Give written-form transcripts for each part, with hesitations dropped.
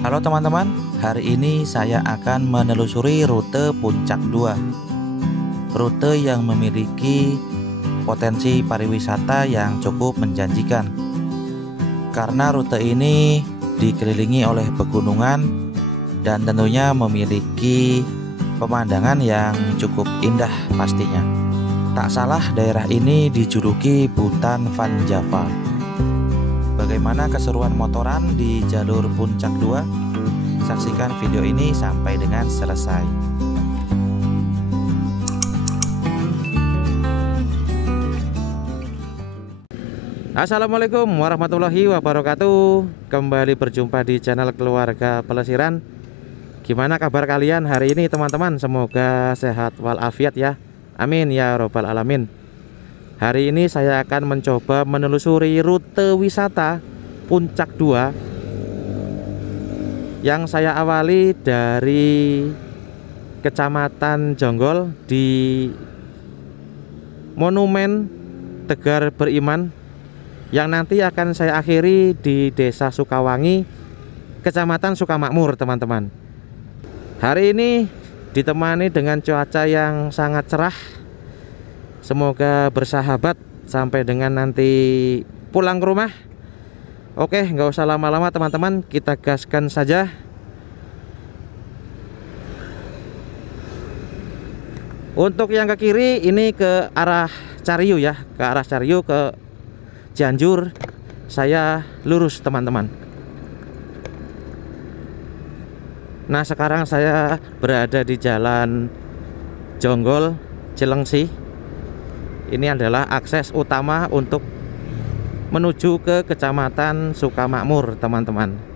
Halo teman-teman, hari ini saya akan menelusuri rute Puncak 2. Rute yang memiliki potensi pariwisata yang cukup menjanjikan. Karena rute ini dikelilingi oleh pegunungan dan tentunya memiliki pemandangan yang cukup indah pastinya. Tak salah, daerah ini dijuluki Butan Van Java. Bagaimana keseruan motoran di jalur Puncak 2? Saksikan video ini sampai dengan selesai. Assalamualaikum warahmatullahi wabarakatuh. Kembali berjumpa di channel Keluarga Pelesiran. Gimana kabar kalian hari ini teman-teman? Semoga sehat walafiat ya. Amin ya robbal alamin. Hari ini saya akan mencoba menelusuri rute wisata Puncak 2 yang saya awali dari Kecamatan Jonggol di Monumen Tegar Beriman, yang nanti akan saya akhiri di Desa Sukawangi, Kecamatan Sukamakmur teman-teman. Hari ini ditemani dengan cuaca yang sangat cerah. Semoga bersahabat sampai dengan nanti pulang ke rumah. Oke, nggak usah lama-lama teman-teman, kita gaskan saja. Untuk yang ke kiri ini ke arah Cariu ya, ke arah Cariu ke Cianjur. Saya lurus teman-teman. Nah, sekarang saya berada di Jalan Jonggol Cilengsi. Ini adalah akses utama untuk menuju ke Kecamatan Sukamakmur teman-teman.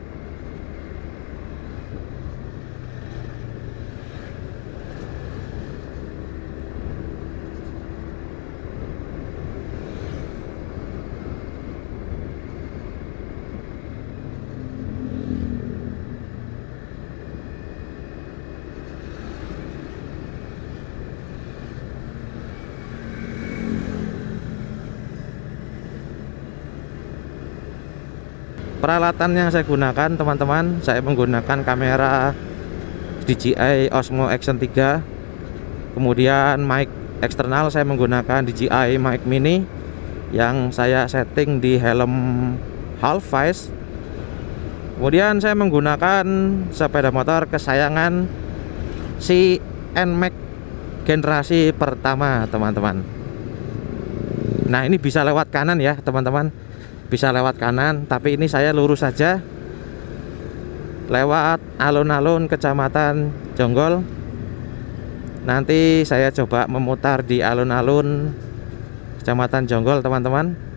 Peralatan yang saya gunakan teman-teman, saya menggunakan kamera DJI Osmo Action 3. Kemudian mic eksternal saya menggunakan DJI mic mini yang saya setting di helm half face. Kemudian saya menggunakan sepeda motor kesayangan si NMAX generasi pertama teman-teman. Nah, ini bisa lewat kanan ya teman-teman, bisa lewat kanan, tapi ini saya lurus saja lewat alun-alun Kecamatan Jonggol. Nanti saya coba memutar di alun-alun Kecamatan Jonggol teman-teman.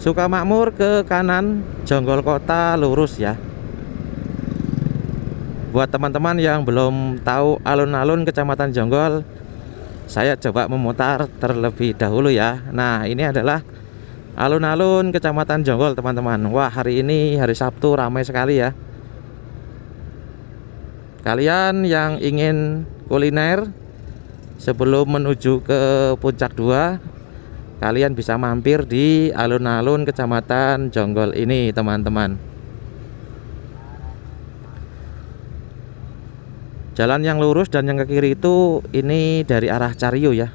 Sukamakmur ke kanan, Jonggol Kota lurus ya. Buat teman-teman yang belum tahu alun-alun Kecamatan Jonggol, saya coba memutar terlebih dahulu ya. Nah, ini adalah alun-alun Kecamatan Jonggol teman-teman. Wah, hari ini hari Sabtu ramai sekali ya. Kalian yang ingin kuliner sebelum menuju ke Puncak 2, kalian bisa mampir di alun-alun Kecamatan Jonggol ini teman-teman. Jalan yang lurus dan yang ke kiri itu ini dari arah Cariu ya.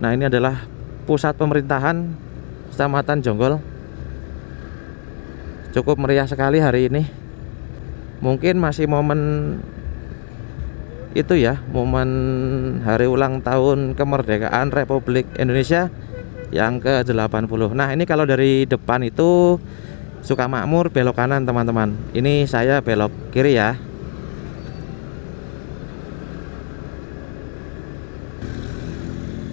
Nah, ini adalah pusat pemerintahan Kecamatan Jonggol. Cukup meriah sekali hari ini. Mungkin masih momen itu ya, momen hari ulang tahun kemerdekaan Republik Indonesia yang ke-80. Nah, ini kalau dari depan itu Sukamakmur belok kanan teman-teman. Ini saya belok kiri ya.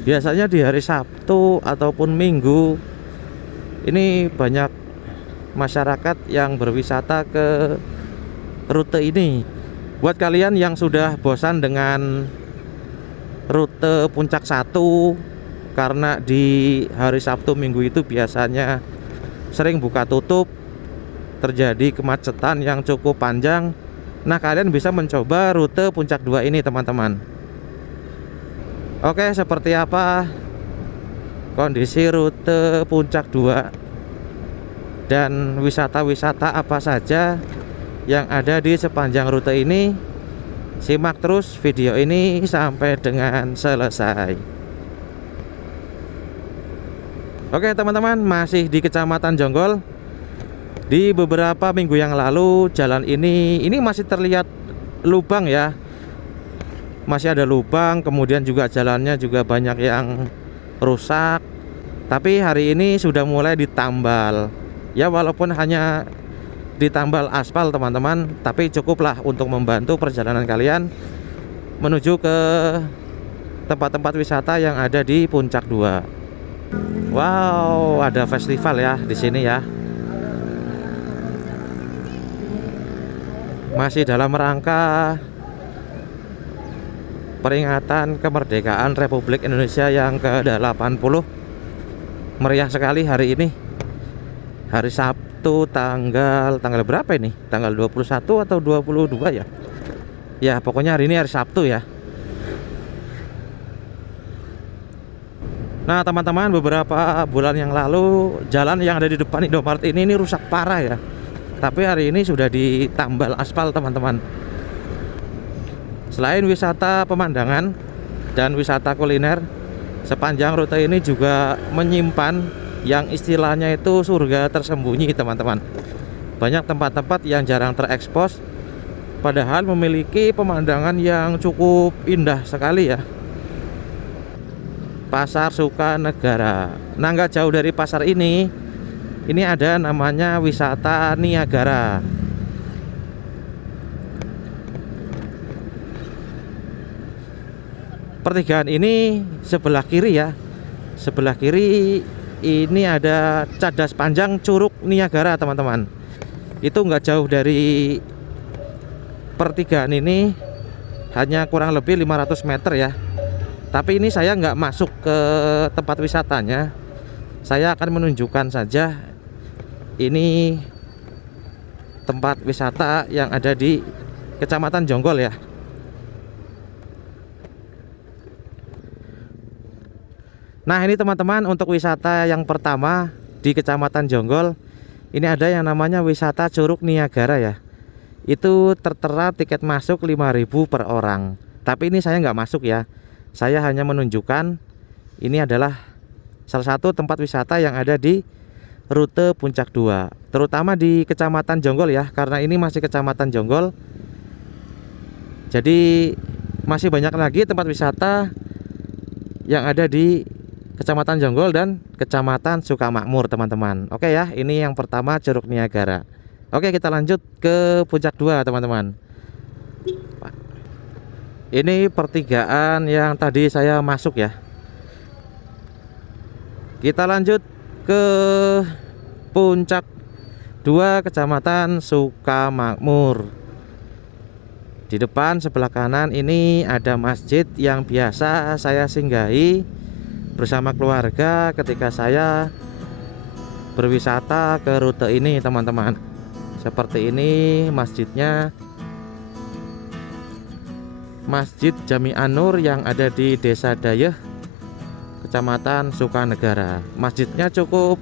Biasanya di hari Sabtu ataupun Minggu ini banyak masyarakat yang berwisata ke rute ini. Buat kalian yang sudah bosan dengan rute Puncak 1, karena di hari Sabtu Minggu itu biasanya sering buka tutup, terjadi kemacetan yang cukup panjang. Nah, kalian bisa mencoba rute Puncak 2 ini, teman-teman. Oke, seperti apa kondisi rute Puncak 2 dan wisata-wisata apa saja yang ada di sepanjang rute ini? Simak terus video ini sampai dengan selesai. Oke teman-teman, masih di Kecamatan Jonggol. Di beberapa minggu yang lalu jalan ini masih terlihat lubang ya. Masih ada lubang, kemudian juga jalannya juga banyak yang rusak. Tapi hari ini sudah mulai ditambal. Ya walaupun hanya ditambal aspal teman-teman, tapi cukuplah untuk membantu perjalanan kalian menuju ke tempat-tempat wisata yang ada di Puncak 2. Wow, ada festival ya di sini ya. Masih dalam rangka peringatan kemerdekaan Republik Indonesia yang ke-80. Meriah sekali hari ini. Hari Sabtu tanggal berapa ini? Tanggal 21 atau 22 ya? Ya, pokoknya hari ini hari Sabtu ya. Nah, teman-teman, beberapa bulan yang lalu jalan yang ada di depan Indomaret ini rusak parah ya. Tapi hari ini sudah ditambal aspal, teman-teman. Selain wisata pemandangan dan wisata kuliner, sepanjang rute ini juga menyimpan yang istilahnya itu surga tersembunyi, teman-teman. Banyak tempat-tempat yang jarang terekspos, padahal memiliki pemandangan yang cukup indah sekali ya. Pasar Sukanegara. Nah, nggak jauh dari pasar ini ada namanya wisata Niagara. Pertigaan ini sebelah kiri ya. Sebelah kiri ini ada cadas panjang Curug Niagara, teman-teman. Itu nggak jauh dari pertigaan ini, hanya kurang lebih 500 meter ya. Tapi ini saya nggak masuk ke tempat wisatanya. Saya akan menunjukkan saja ini tempat wisata yang ada di Kecamatan Jonggol ya. Nah, ini teman-teman, untuk wisata yang pertama di Kecamatan Jonggol ini ada yang namanya wisata Curug Niagara ya. Itu tertera tiket masuk 5.000 per orang. Tapi ini saya nggak masuk ya. Saya hanya menunjukkan ini adalah salah satu tempat wisata yang ada di rute Puncak 2, terutama di Kecamatan Jonggol ya, karena ini masih Kecamatan Jonggol. Jadi masih banyak lagi tempat wisata yang ada di Kecamatan Jonggol dan Kecamatan Sukamakmur, teman-teman. Oke ya, ini yang pertama Curug Niagara. Oke, kita lanjut ke Puncak 2, teman-teman. Ini pertigaan yang tadi saya masuk ya. Kita lanjut ke Puncak 2, Kecamatan Sukamakmur. Di depan sebelah kanan ini ada masjid yang biasa saya singgahi bersama keluarga ketika saya berwisata ke rute ini, teman-teman. Seperti ini masjidnya, Masjid Jami An-Nur yang ada di Desa Dayeh, Kecamatan Sukanegara. Masjidnya cukup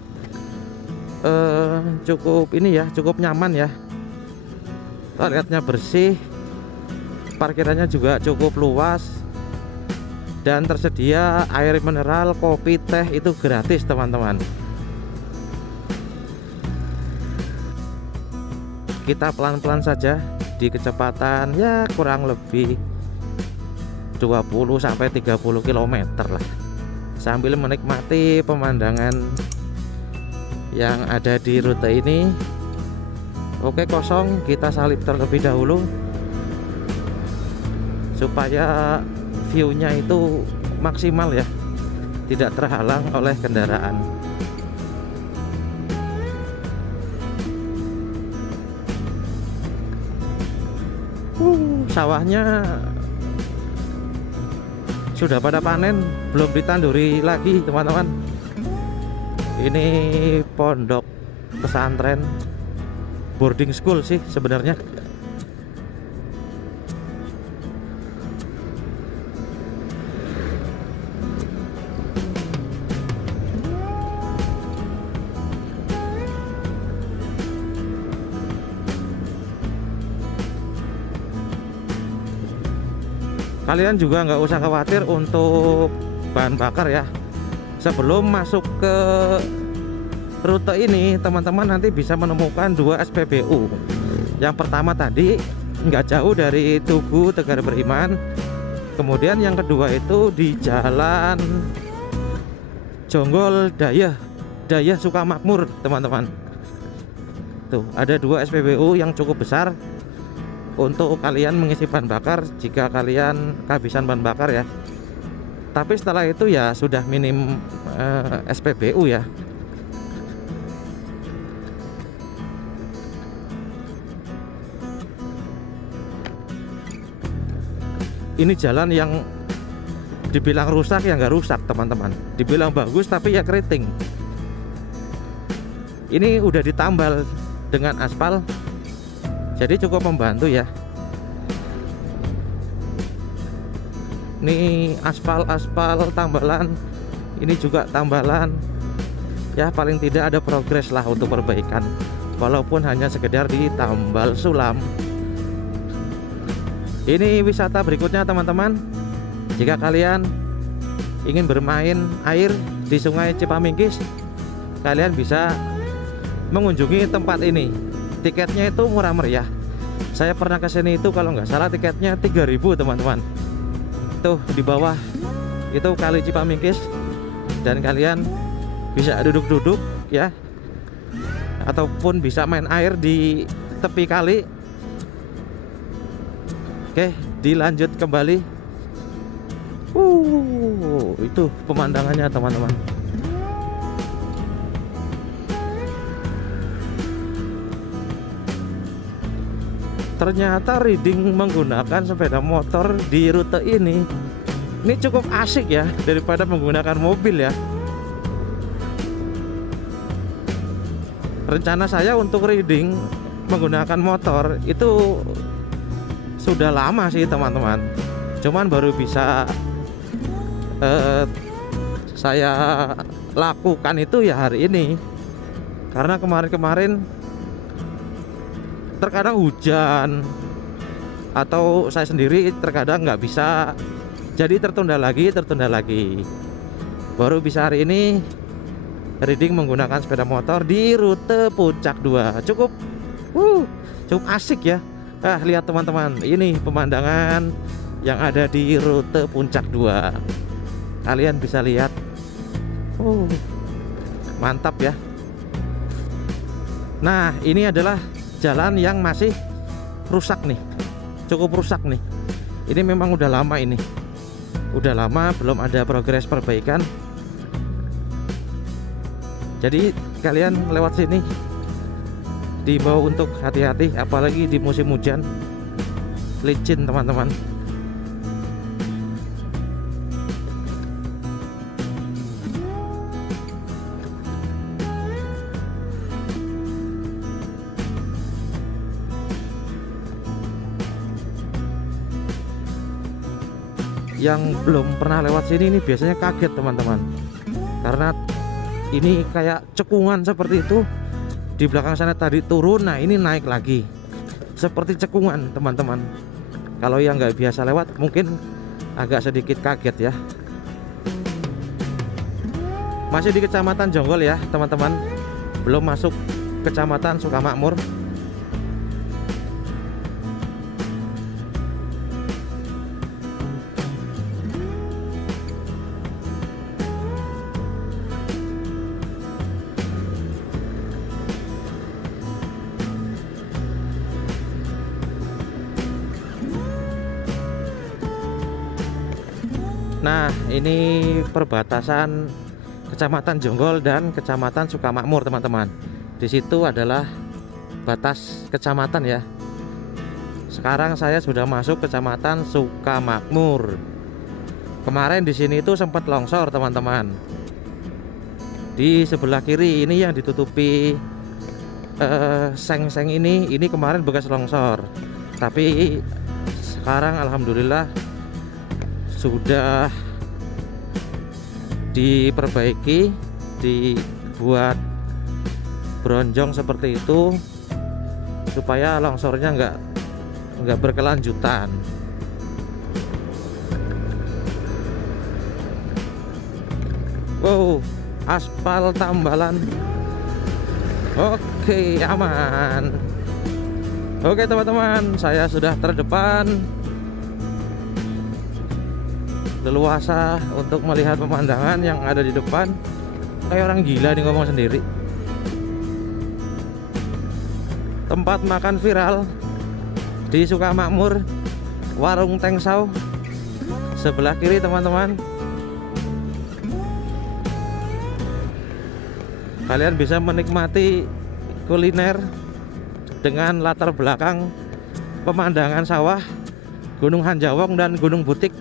ini ya, cukup nyaman ya. Toiletnya bersih, parkirannya juga cukup luas, dan tersedia air mineral, kopi, teh itu gratis, teman-teman. Kita pelan-pelan saja di kecepatan ya kurang lebih 20 sampai 30 km lah, sambil menikmati pemandangan yang ada di rute ini. Oke, kosong, kita salib terlebih dahulu supaya view-nya itu maksimal ya. tidak terhalang oleh kendaraan. Sawahnya sudah pada panen, belum ditanduri lagi teman-teman. Ini pondok pesantren, boarding school sih sebenarnya. Kalian juga nggak usah khawatir untuk bahan bakar ya. Sebelum masuk ke rute ini, teman-teman nanti bisa menemukan 2 SPBU. Yang pertama tadi nggak jauh dari Tugu Tegar Beriman. Kemudian yang kedua itu di Jalan Jonggol Dayah Sukamakmur, teman-teman. Tuh, ada 2 SPBU yang cukup besar untuk kalian mengisi bahan bakar jika kalian kehabisan bahan bakar ya. Tapi setelah itu ya sudah minim SPBU ya. Ini jalan yang dibilang rusak ya nggak rusak teman-teman, dibilang bagus tapi ya keriting. Ini udah ditambal dengan aspal, jadi cukup membantu ya. Ini aspal tambalan, ini juga tambalan. Ya paling tidak ada progres lah untuk perbaikan, walaupun hanya sekedar ditambal sulam. Ini wisata berikutnya teman-teman. Jika kalian ingin bermain air di Sungai Cipamingkis, kalian bisa mengunjungi tempat ini. Tiketnya itu murah meriah. Saya pernah kesini itu kalau nggak salah tiketnya 3.000 teman-teman. Tuh di bawah itu Kali Cipamingkis, dan kalian bisa duduk-duduk ya, ataupun bisa main air di tepi kali. Oke, dilanjut kembali. Itu pemandangannya teman-teman. Ternyata riding menggunakan sepeda motor di rute ini cukup asik ya, daripada menggunakan mobil ya. Rencana saya untuk riding menggunakan motor itu sudah lama sih teman-teman, cuman baru bisa saya lakukan itu ya hari ini, karena kemarin-kemarin terkadang hujan atau saya sendiri terkadang nggak bisa, jadi tertunda lagi. Baru bisa hari ini riding menggunakan sepeda motor di rute Puncak 2. Cukup asik ya. Lihat teman-teman, ini pemandangan yang ada di rute Puncak 2. Kalian bisa lihat. Mantap ya. Nah, ini adalah jalan yang masih rusak nih, cukup rusak nih. Ini memang udah lama, ini udah lama belum ada progres perbaikan. Jadi kalian lewat sini diimbau untuk hati-hati, apalagi di musim hujan, licin teman-teman. Yang belum pernah lewat sini ini biasanya kaget teman-teman, karena ini kayak cekungan seperti itu. Di belakang sana tadi turun, nah ini naik lagi seperti cekungan teman-teman. Kalau yang nggak biasa lewat mungkin agak sedikit kaget ya. Masih di Kecamatan Jonggol ya teman-teman, belum masuk Kecamatan Sukamakmur. Nah, ini perbatasan Kecamatan Jonggol dan Kecamatan Sukamakmur, teman-teman. Di situ adalah batas kecamatan ya. Sekarang saya sudah masuk Kecamatan Sukamakmur. Kemarin di sini itu sempat longsor, teman-teman. Di sebelah kiri ini yang ditutupi seng-seng ini kemarin bekas longsor. Tapi sekarang alhamdulillah sudah diperbaiki, dibuat bronjong seperti itu supaya longsornya nggak berkelanjutan. Wow, aspal tambalan. Oke, aman. Oke teman-teman, saya sudah terdepan, leluasa untuk melihat pemandangan yang ada di depan. Kayak orang gila nih ngomong sendiri. Tempat makan viral di Sukamakmur, warung Tengsau sebelah kiri, teman-teman. Kalian bisa menikmati kuliner dengan latar belakang pemandangan sawah, Gunung Hanjawong dan Gunung Butik.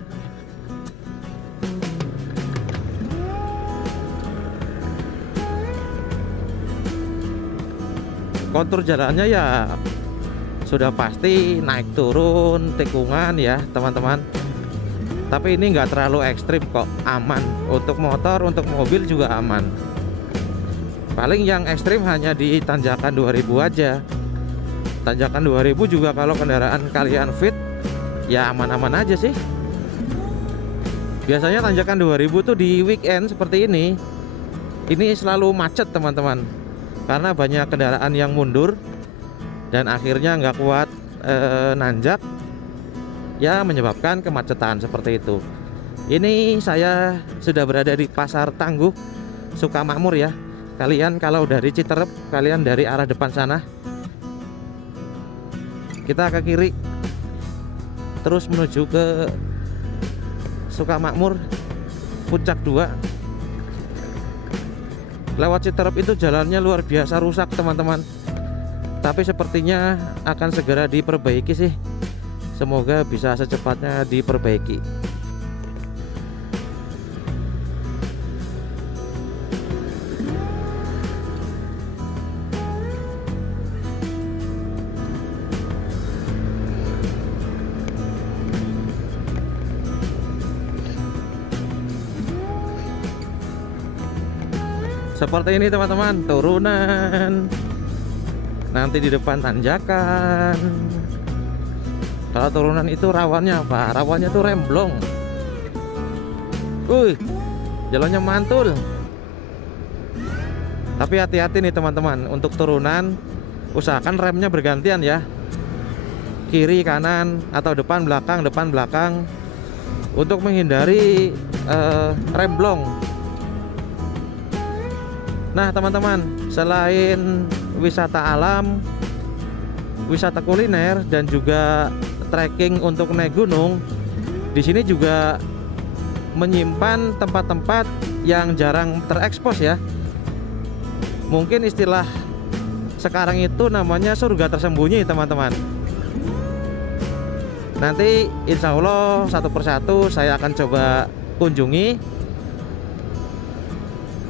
Kontur jalannya ya sudah pasti naik turun, tikungan ya teman-teman. Tapi ini nggak terlalu ekstrim kok, aman. Untuk motor, untuk mobil juga aman. Paling yang ekstrim hanya di tanjakan 2000 aja. Tanjakan 2000 juga kalau kendaraan kalian fit ya aman-aman aja sih. Biasanya tanjakan 2000 tuh di weekend seperti ini selalu macet, teman-teman. Karena banyak kendaraan yang mundur dan akhirnya nggak kuat nanjak, ya menyebabkan kemacetan seperti itu. Ini saya sudah berada di Pasar Tangguh Sukamakmur ya. Kalian kalau dari Citerep, kalian dari arah depan sana, kita ke kiri terus menuju ke Sukamakmur Puncak 2. Lewat Citerep itu jalannya luar biasa rusak, teman-teman. Tapi sepertinya akan segera diperbaiki sih. Semoga bisa secepatnya diperbaiki. Seperti ini, teman-teman, turunan. Nanti di depan tanjakan. Kalau turunan itu rawannya apa? Rawannya tuh remblong. Jalannya mantul. Tapi hati-hati nih, teman-teman. Untuk turunan, usahakan remnya bergantian ya. Kiri, kanan, atau depan, belakang. Untuk menghindari remblong. Nah, teman-teman, selain wisata alam, wisata kuliner, dan juga trekking untuk naik gunung, di sini juga menyimpan tempat-tempat yang jarang terekspos ya. Mungkin istilah sekarang itu namanya surga tersembunyi, teman-teman. Nanti insya Allah satu persatu saya akan coba kunjungi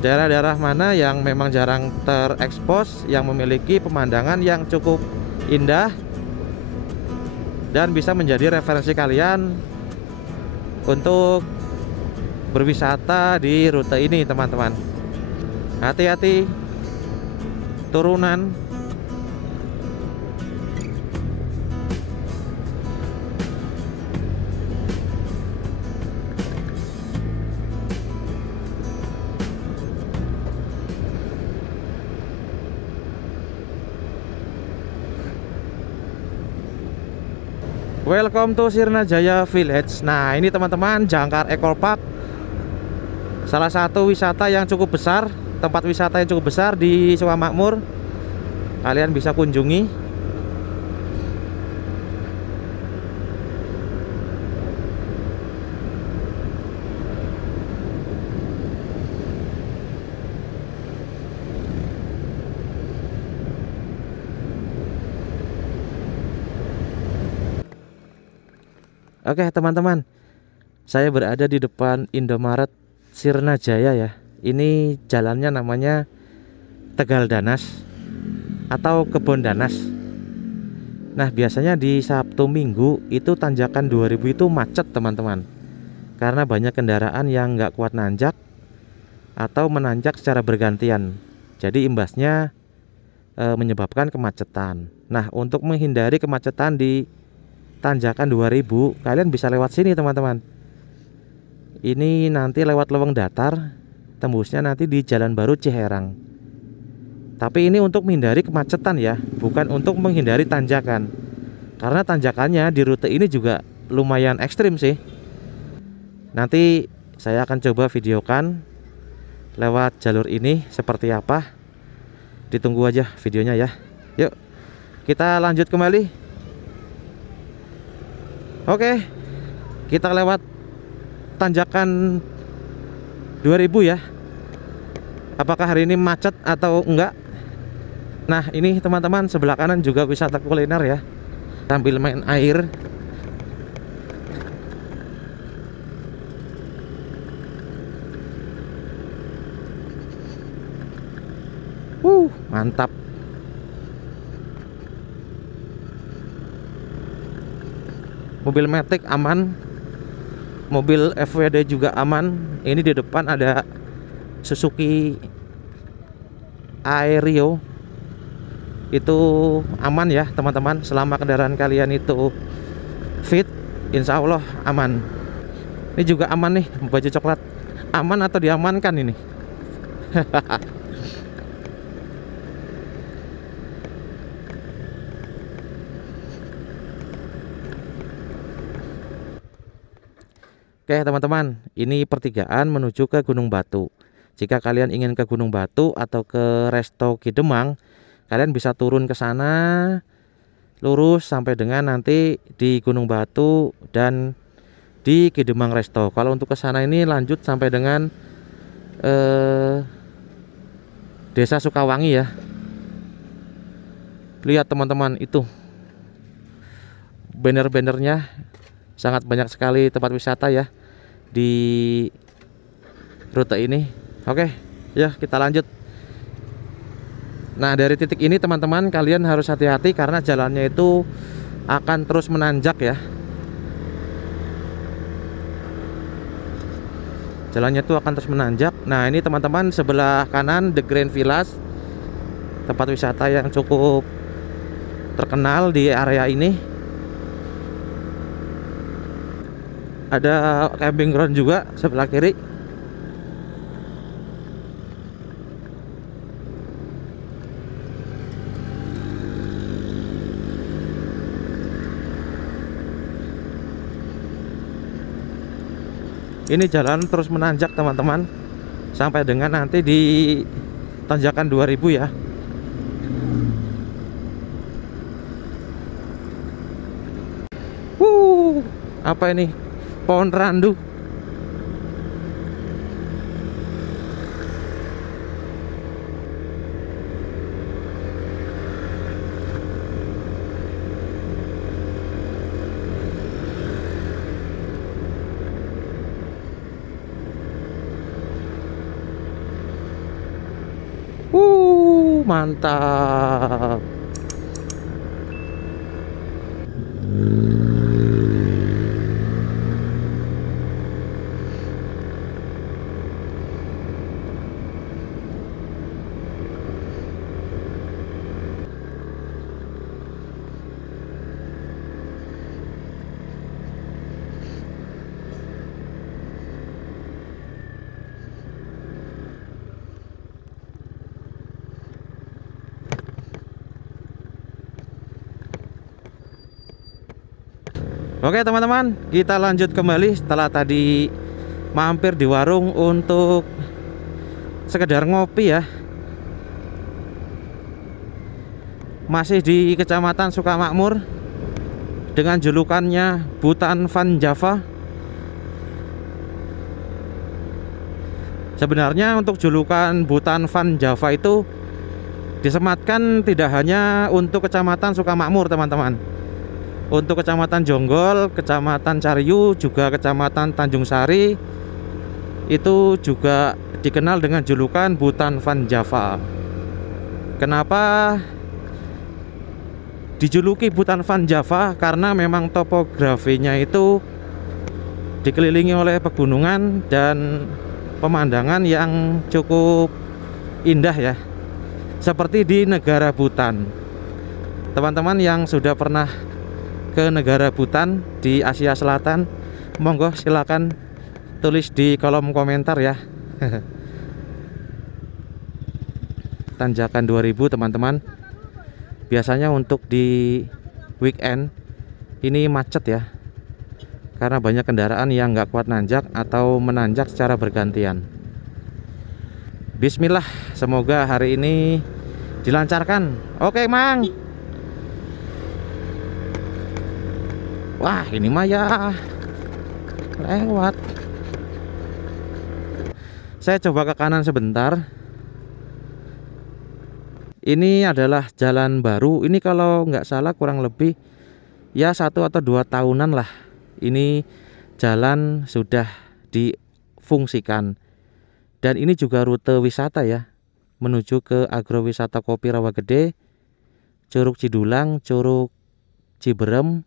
daerah-daerah mana yang memang jarang terekspos, yang memiliki pemandangan yang cukup indah dan bisa menjadi referensi kalian untuk berwisata di rute ini, teman-teman. Hati-hati turunan. Welcome to Sirnajaya Village. Nah, ini teman-teman, Jangkar Eco Park, salah satu wisata yang cukup besar, tempat wisata yang cukup besar di Sukamakmur. Kalian bisa kunjungi. Oke teman-teman, saya berada di depan Indomaret Sirna Jaya ya. Ini jalannya namanya Tegal Danas atau Kebon Danas. Nah biasanya di Sabtu Minggu itu tanjakan 2000 itu macet teman-teman, karena banyak kendaraan yang nggak kuat nanjak atau menanjak secara bergantian. Jadi imbasnya menyebabkan kemacetan. Nah untuk menghindari kemacetan di tanjakan 2000, kalian bisa lewat sini teman-teman. Ini nanti lewat Leweng Datar, tembusnya nanti di Jalan Baru Ciherang. Tapi ini untuk menghindari kemacetan ya, bukan untuk menghindari tanjakan. Karena tanjakannya di rute ini juga lumayan ekstrim sih. Nanti saya akan coba videokan lewat jalur ini seperti apa. Ditunggu aja videonya ya. Yuk, kita lanjut kembali. Oke, kita lewat tanjakan 2000 ya. Apakah hari ini macet atau enggak? Nah ini teman-teman, sebelah kanan juga wisata kuliner ya, sambil main air. Mantap. Mobil Matic aman, mobil FWD juga aman. Ini di depan ada Suzuki Aerio, itu aman ya teman-teman. Selama kendaraan kalian itu fit, insya Allah aman. Ini juga aman nih, baju coklat. Aman atau diamankan ini? Oke teman-teman, ini pertigaan menuju ke Gunung Batu. Jika kalian ingin ke Gunung Batu atau ke Resto Kidemang, kalian bisa turun ke sana lurus sampai dengan nanti di Gunung Batu dan di Kidemang Resto. Kalau untuk ke sana ini lanjut sampai dengan Desa Sukawangi ya. Lihat teman-teman, itu banner-bannernya, sangat banyak sekali tempat wisata ya di rute ini. Oke, ya kita lanjut. Nah dari titik ini teman-teman, kalian harus hati-hati karena jalannya itu akan terus menanjak ya. Jalannya itu akan terus menanjak. Nah ini teman-teman, sebelah kanan The Grand Village, tempat wisata yang cukup terkenal di area ini. Ada camping ground juga sebelah kiri. Ini jalan terus menanjak teman-teman, sampai dengan nanti di tanjakan 2000 ya. Apa ini? Pohon randu. Mantap. Oke teman-teman, kita lanjut kembali setelah tadi mampir di warung untuk sekedar ngopi ya. Masih di Kecamatan Sukamakmur dengan julukannya Butan Van Java. Sebenarnya untuk julukan Butan Van Java itu disematkan tidak hanya untuk Kecamatan Sukamakmur teman-teman, Untuk Kecamatan Jonggol, Kecamatan Cariu, juga Kecamatan Tanjung Sari itu juga dikenal dengan julukan Butan Van Java. Kenapa dijuluki Butan Van Java? Karena memang topografinya itu dikelilingi oleh pegunungan dan pemandangan yang cukup indah ya, seperti di negara Butan. Teman-teman yang sudah pernah ke negara Butan di Asia Selatan, monggo silakan tulis di kolom komentar ya. Tanjakan 2000 teman-teman. Biasanya untuk di weekend ini macet ya, karena banyak kendaraan yang nggak kuat nanjak atau menanjak secara bergantian. Bismillah, semoga hari ini dilancarkan. Oke Mang. Wah, ini mah ya lewat. Saya coba ke kanan sebentar. Ini adalah jalan baru. Ini kalau nggak salah kurang lebih ya 1 atau 2 tahunan lah. Ini jalan sudah difungsikan. Dan ini juga rute wisata ya, menuju ke agrowisata Kopi Rawagede, Curug Cidulang, Curug Ciberem.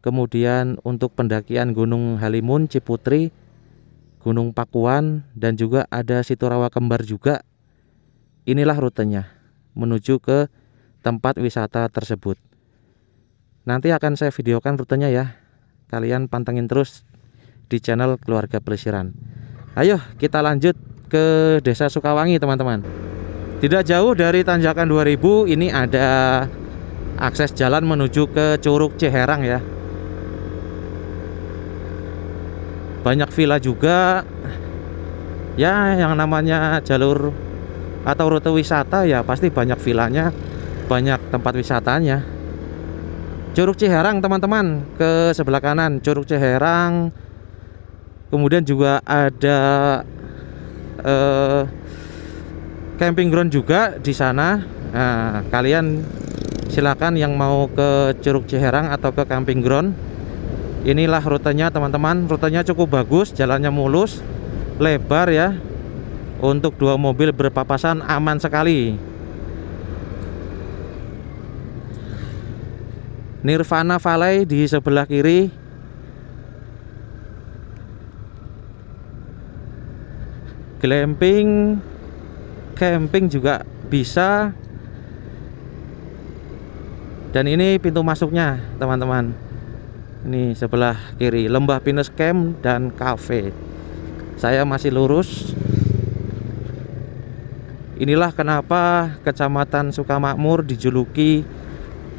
Kemudian untuk pendakian Gunung Halimun, Ciputri, Gunung Pakuan, dan juga ada Situ Rawa Kembar juga. Inilah rutenya menuju ke tempat wisata tersebut. Nanti akan saya videokan rutenya ya. Kalian pantengin terus di channel Keluarga Pelesiran. Ayo kita lanjut ke Desa Sukawangi teman-teman. Tidak jauh dari Tanjakan 2000 ini ada akses jalan menuju ke Curug Ciherang ya. Banyak villa juga ya, yang namanya jalur atau rute wisata ya pasti banyak villanya, banyak tempat wisatanya. Curug Ciherang teman-teman, ke sebelah kanan Curug Ciherang. Kemudian juga ada camping ground juga di sana. Nah, kalian silakan yang mau ke Curug Ciherang atau ke camping ground. Inilah rutenya teman-teman. Rutenya cukup bagus, jalannya mulus, lebar ya. Untuk 2 mobil berpapasan aman sekali. Nirvana Valley di sebelah kiri. Glamping, camping juga bisa. Dan ini pintu masuknya teman-teman. Ini sebelah kiri, Lembah Pinus Camp dan Cafe. Saya masih lurus. Inilah kenapa Kecamatan Sukamakmur dijuluki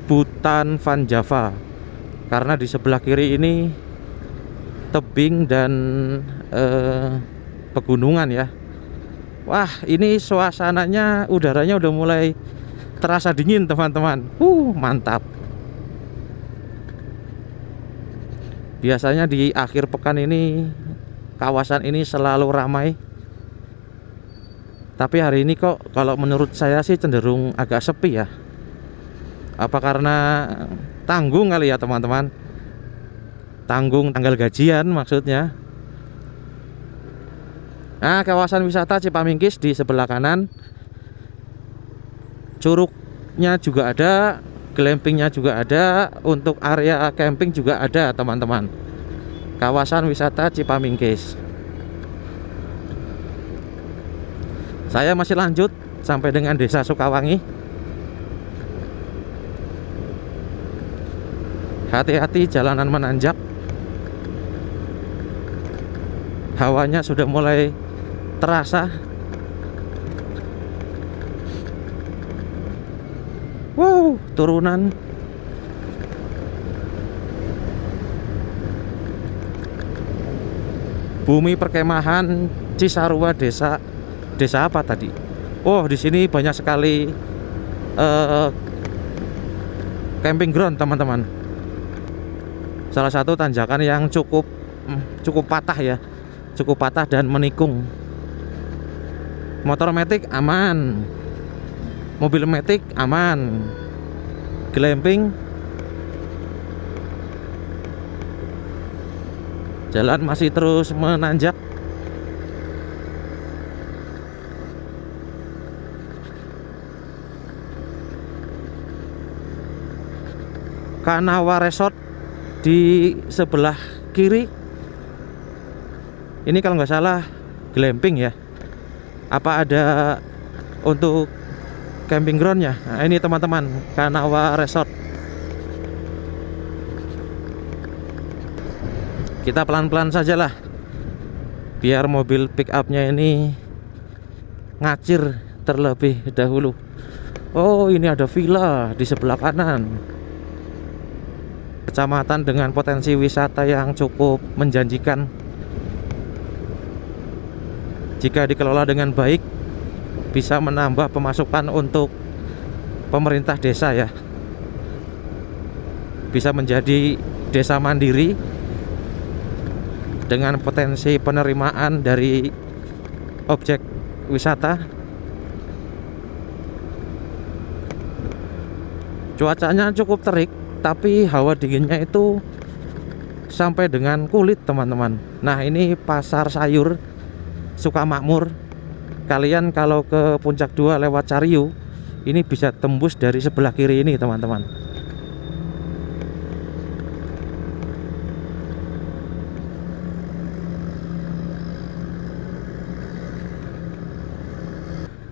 Butan Van Java, karena di sebelah kiri ini tebing dan pegunungan ya. Wah, ini suasananya, udaranya udah mulai terasa dingin teman-teman. Mantap. Biasanya di akhir pekan ini kawasan ini selalu ramai. Tapi hari ini kok kalau menurut saya sih cenderung agak sepi ya. Apa karena tanggung kali ya teman-teman? Tanggung tanggal gajian maksudnya. Nah, kawasan wisata Cipamingkis di sebelah kanan. Curugnya juga ada, glampingnya juga ada, untuk area camping juga ada teman-teman. Kawasan wisata Cipamingkis. Saya masih lanjut sampai dengan Desa Sukawangi. Hati-hati jalanan menanjak. Hawanya sudah mulai terasa. Wow, turunan. Bumi perkemahan Cisarua Desa apa tadi? Oh, di sini banyak sekali camping ground teman-teman. Salah satu tanjakan yang cukup patah ya, cukup patah dan menikung. Motor matic aman, mobil matic aman, glamping Jalan masih terus menanjak. Kanawa Resort di sebelah kiri. Ini kalau nggak salah glamping ya. Apa ada untuk camping groundnya? Nah, ini teman-teman, Kanawa Resort. Kita pelan-pelan sajalah, biar mobil pick upnya ini ngacir terlebih dahulu. Oh, ini ada villa di sebelah kanan. Kecamatan dengan potensi wisata yang cukup menjanjikan. Jika dikelola dengan baik, bisa menambah pemasukan untuk pemerintah desa ya. Bisa menjadi desa mandiri dengan potensi penerimaan dari objek wisata. Cuacanya cukup terik, tapi hawa dinginnya itu sampai dengan kulit teman-teman. Nah, ini pasar sayur Sukamakmur. Kalian kalau ke Puncak 2 lewat Cariu, ini bisa tembus dari sebelah kiri ini teman-teman.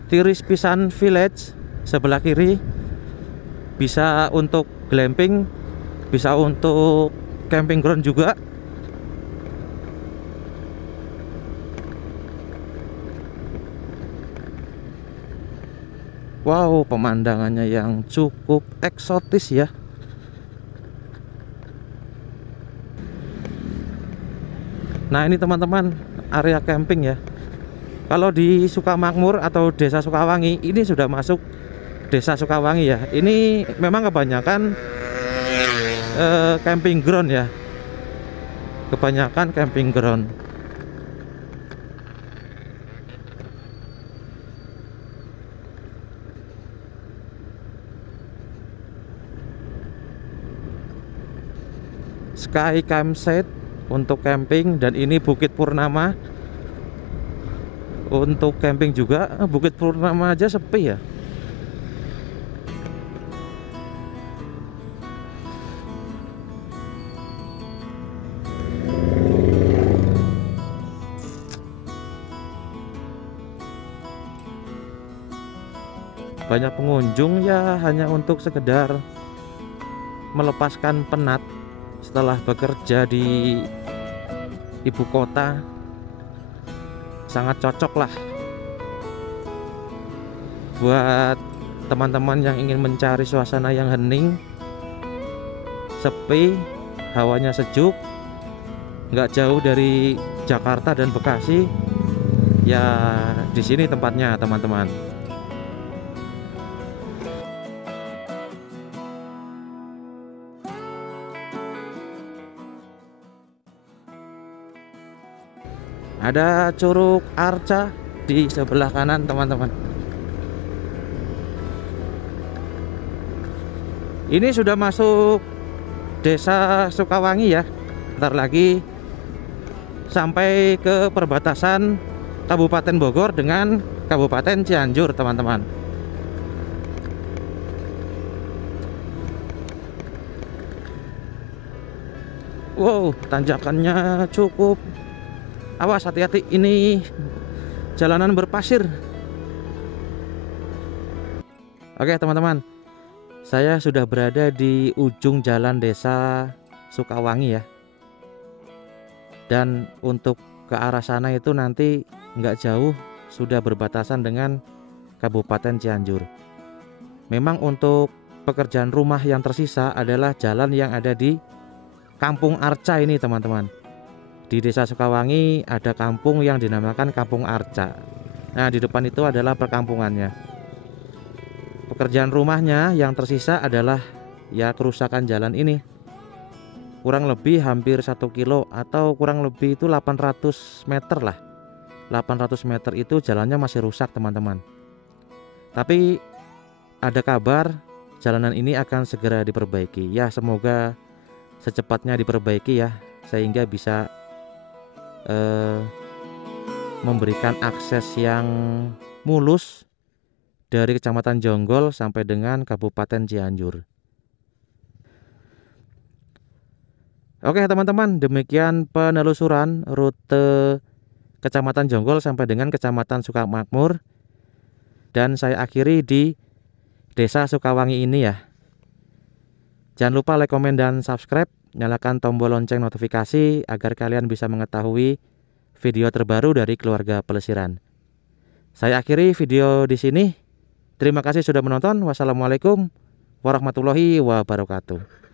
Tiris Pisan Village sebelah kiri, bisa untuk glamping, bisa untuk camping ground juga. Wow, pemandangannya yang cukup eksotis ya. Nah, ini teman-teman, area camping ya. Kalau di Sukamakmur atau Desa Sukawangi, ini sudah masuk Desa Sukawangi ya. Ini memang kebanyakan camping ground ya. Kebanyakan camping ground. Sky Campsite untuk camping, dan ini Bukit Purnama untuk camping juga. Bukit Purnama aja sepi ya. Banyak pengunjung ya, hanya untuk sekedar melepaskan penat setelah bekerja di ibu kota. Sangat cocok lah buat teman-teman yang ingin mencari suasana yang hening, sepi, hawanya sejuk, nggak jauh dari Jakarta dan Bekasi. Ya, di sini tempatnya teman-teman. Ada Curug Arca di sebelah kanan teman-teman. Ini sudah masuk Desa Sukawangi ya. Bentar lagi sampai ke perbatasan Kabupaten Bogor dengan Kabupaten Cianjur teman-teman. Wow, tanjakannya cukup. Awas, hati-hati, ini jalanan berpasir. Oke teman-teman, saya sudah berada di ujung jalan Desa Sukawangi ya. Dan untuk ke arah sana itu nanti nggak jauh, sudah berbatasan dengan Kabupaten Cianjur. Memang untuk pekerjaan rumah yang tersisa adalah jalan yang ada di Kampung Arca ini teman-teman. Di Desa Sukawangi ada kampung yang dinamakan Kampung Arca. Nah, di depan itu adalah perkampungannya. Pekerjaan rumahnya yang tersisa adalah ya kerusakan jalan ini. Kurang lebih hampir 1 kilo atau kurang lebih itu 800 meter lah. 800 meter itu jalannya masih rusak teman-teman. Tapi ada kabar jalanan ini akan segera diperbaiki. Ya, semoga secepatnya diperbaiki ya, sehingga bisa memberikan akses yang mulus dari Kecamatan Jonggol sampai dengan Kabupaten Cianjur. Oke teman-teman, demikian penelusuran rute Kecamatan Jonggol sampai dengan Kecamatan Sukamakmur. Dan saya akhiri di Desa Sukawangi ini ya. Jangan lupa like, komen, dan subscribe. Nyalakan tombol lonceng notifikasi agar kalian bisa mengetahui video terbaru dari keluarga pelesiran. Saya akhiri video di sini. Terima kasih sudah menonton. Wassalamualaikum warahmatullahi wabarakatuh.